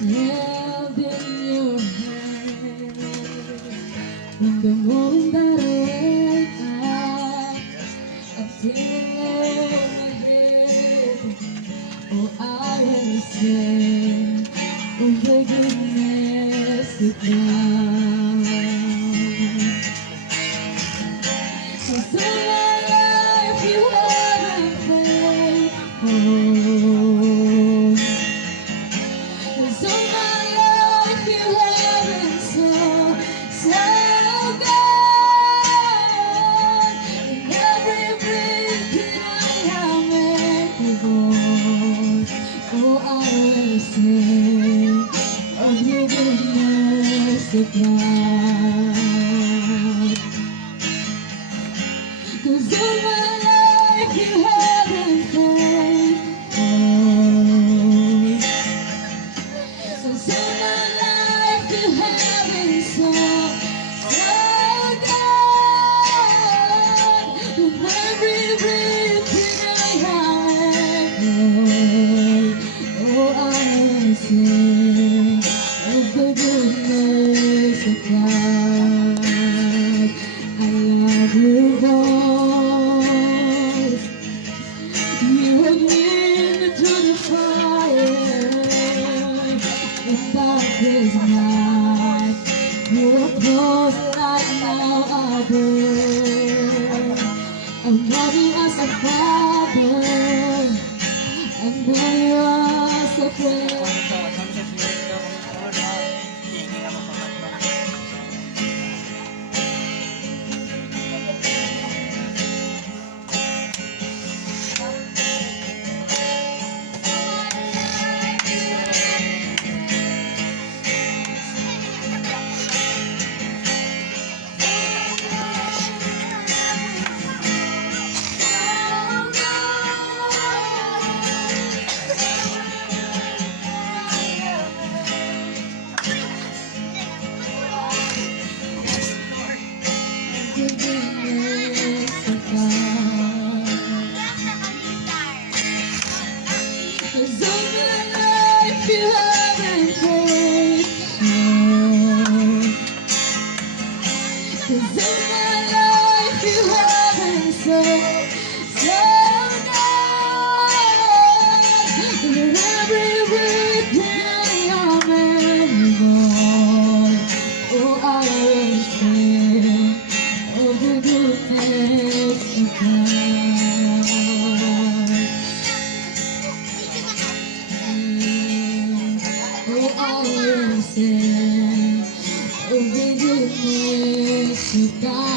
been held in your hand from the moment that I wake up until my head. Oh, I will sing of the goodness of God. 'Cause all my life you haven't faithful. 'Cause all my life you haven't so good. In every breath that I am able, oh, I will sing of the goodness of God. 'Cause all my life you haven't faithful. 'Cause all my life you haven't so good. With every breath that I am, oh, I will sing of the goodness of God. I love your voice. You have been through the fire in darkest night. You are close like no other. I know you as a father. I know you as a friend. The goodness of God. 'Cause all my life you haven't faithful. 'Cause all my life you haven't so good. In every breath that I am able, oh, I will sing of the goodness of God. Oh, I will sing of the goodness of God.